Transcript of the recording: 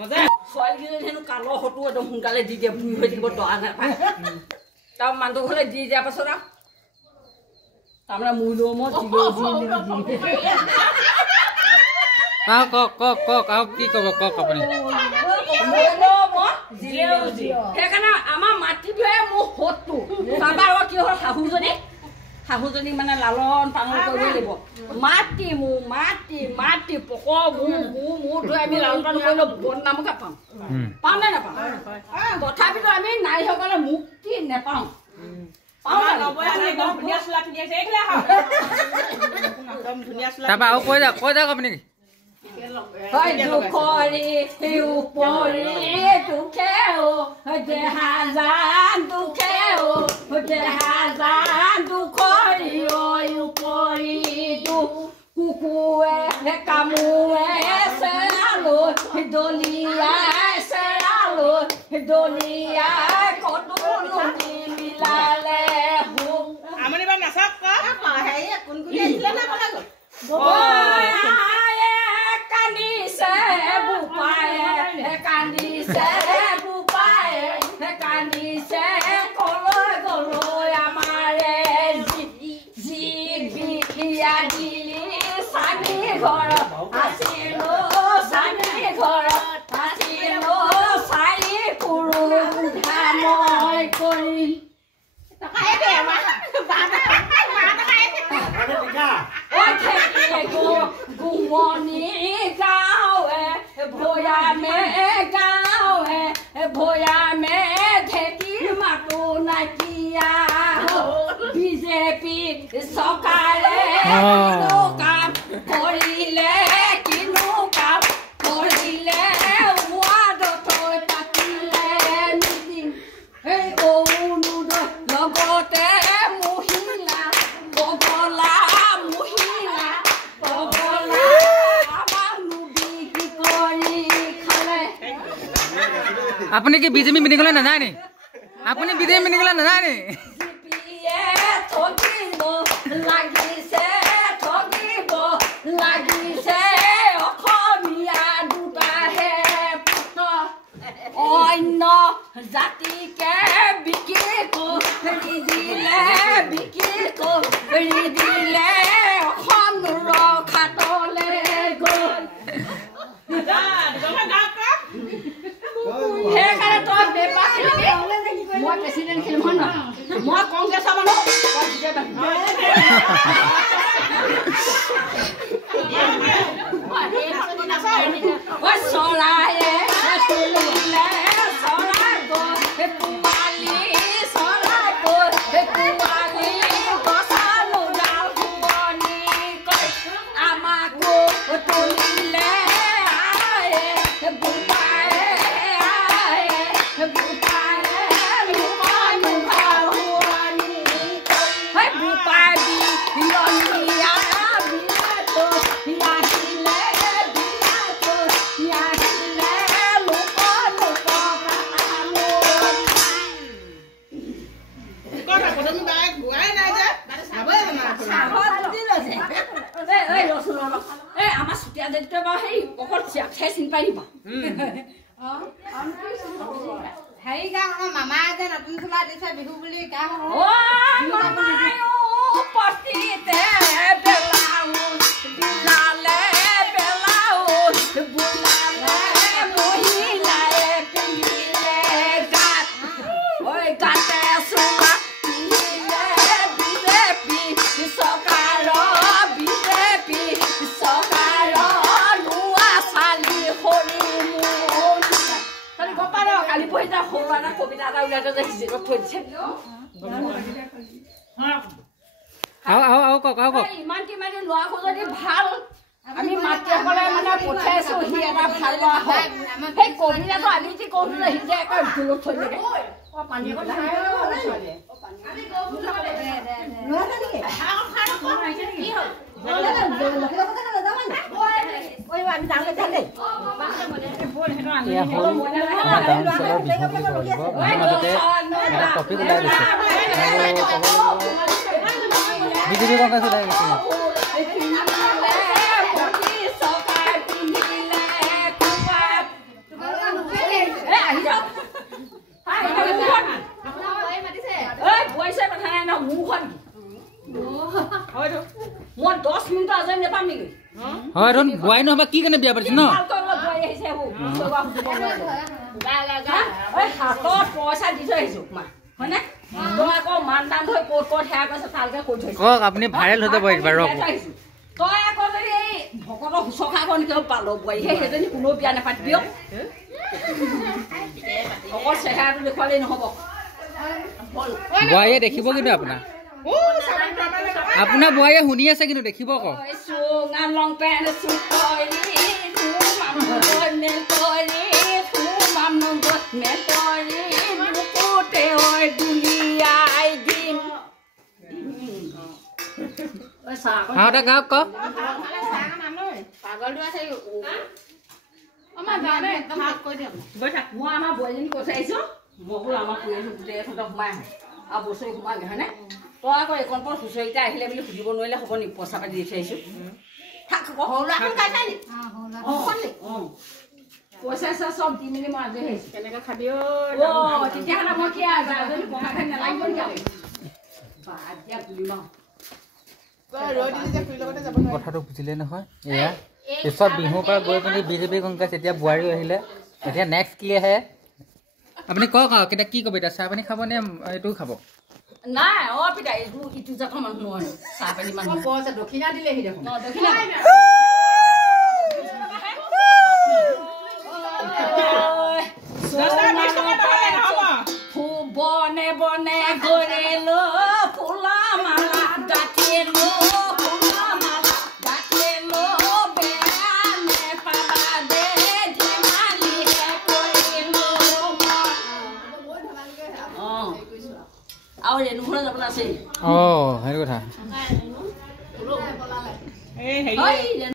ছোৱালীকেইজনী হেনো কালৰ হতো একদম সোনকালে দি দিয়ে বুঢ়ী হৈ থাকিব দৰা নাপায় তাৰ মানুহটোক হ'লে দি দিয়াৰ পাছত আৰু তাৰমানে মোৰ লমত কওক আৰু কি ক'ব কওক আপুনি সেইকাৰণে আমাৰ মাতৃটোৱে মোৰ হতটো তাৰপৰা আৰু কি হ'ল শাহুজনী মানে লালন পালন কৰিব লাগিব মাতৃ পক মোৰ ধৰি আমি লালন পালন কৰিলেও বদনামকে পাওঁ নে নাপাওঁ তথাপিতো আমি নাৰীসকলে মুক্তি নেপাওঁ তাৰপৰা আৰু কৈ যাওক আপুনি দুখৰি উপৰি দুখেও দেহাজান দুখেও দেহাজান দুখৰি উপৰি কুকুৱে কামোৰে চেৰালৈ দলিয়াই কটুনো মিলালে আমনি বা নাচাক কোন কান্দিছে কলৈ গলৈ আমাৰে যি বিয়া দিলি স্বামী ঘৰত আছিলো চাৰি পুৰু মই কৰি গুমনি গাঁৱে ভৈয়ামে ঢেঁকীৰ মাতো নাইকিয়া বিজেপি চৰকাৰে কাম কৰিলে ৱাৰ্ডত পাতিলে মিটিং লগতে মহিলা আপুনি কি বিজেপি মিটিঙলৈ নাযায় নি আপুনি বিজেপি মিটিঙলৈ নাযায় নি লাগিছে অসমীয়া দুটাহে অন্য জাতিকে বিক্ৰী কৰি দিলে অসম ৰখাতলে গ'ল সেইকাৰণে তই বেপাৰ খেলিবি মই প্ৰেচিডেণ্ট খেলিম হয় নহয় মই কংগ্ৰেছৰ মানুহ চৰায়ে আমাকো তুলিলে আমাৰ চুতীয়া দায়িত্ব বাৰু সেই অকল চিয়াকহে চিনি পাই নিবা হেৰি গাওঁ আমাৰ মামাই যে নতুন চোলা দিছে বিহু বুলি গাওঁ কবিতা এটা উলিয়াই যে হিচাপত থৈ দিছে ইমান কিমান লোৱা যদি ভাল আমি মাতৃসকলে মানে পঠিয়াইছো সি এটা ভাল লোৱা হয় সেই কবিতাটো আমি যি কওঁতো সি যে একে ভুলত থৈ দিয়ে বিজেপি কংগ্ৰেছ ওলাই গৈছে কিন্তু আজি নেপাম নেকি হয় ধন বোৱাই নহবা কি কাৰণে বিয়া পাতিছে ন বোৱাৰী আহিছে হাতত পইচা দি থৈ আহিছো মা হয়নে তই আকৌ মান দাম ধৰি ক'ত ক'ত সেয়া কৈছে ভালকে কৈ থৈছো কওক আপুনি ভাইৰেল হৈ যাব একবাৰ ৰ'ব তই আকৌ যদি এই ভকতৰ শুশ্ৰূষাকণ কিয় পালো বোৱাৰী সেইজনী কোনেও বিয়া নাপাতিবি অকল চেহেৰাটো দেখুৱালেই নহ'ব বোৱাৰীয়ে দেখিব কিন্তু আপোনাৰ বোৱাৰীয়ে শুনি আছে কিন্তু দেখিব আকৌ গাঁৱত কওক পাগলটো আছে আমাৰ বোৱাৰীজনী কৈ থৈ আহিছো মই বোলো আমাৰ পৰিয়ালটো গোটেই এখনতে সোমাই আহে আৰু বছৰি সোমাগে হয়নে তই আকৌ এইকণ পৰ হুঁচৰিটা আহিলে বুলি সুধিব নোৱাৰিলে হ'ব নি পইচা পাতি দি থৈ আহিছো পইচা চব দি মেলি মই আজৰি আহিছো কেনেকৈ খাবি তেতিয়াহ'লে মই কি পঢ়া খাই নালাগিব নেকি কথাটো বুজিলে নহয় এয়া পিছত বিহুৰ পৰা গৈ পিনি বিজেপি কংগ্ৰেছ এতিয়া বোৱাৰী আহিলে এতিয়া নেক্সট কি আহে আপুনি কওক আৰু কেতিয়া কি ক'ব এতিয়া চাহ পানী খাব নে এইটোও খাব নাই পিতা ইটো জাতৰ মানুহ নহয় চাহ পানী মানুহ পইচা দক্ষিণা দিলেহি দেখোন দক্ষিণা বনে বনে গৰিলো ফুলা মালা গাঠিলো ফুলা মালা গাঠিলো বেয়ানে পাবা দে ধেমালিহে কৰিলো আৰু ৰেণুঘৰলৈ যাবলৈ আছে সেইটো কথা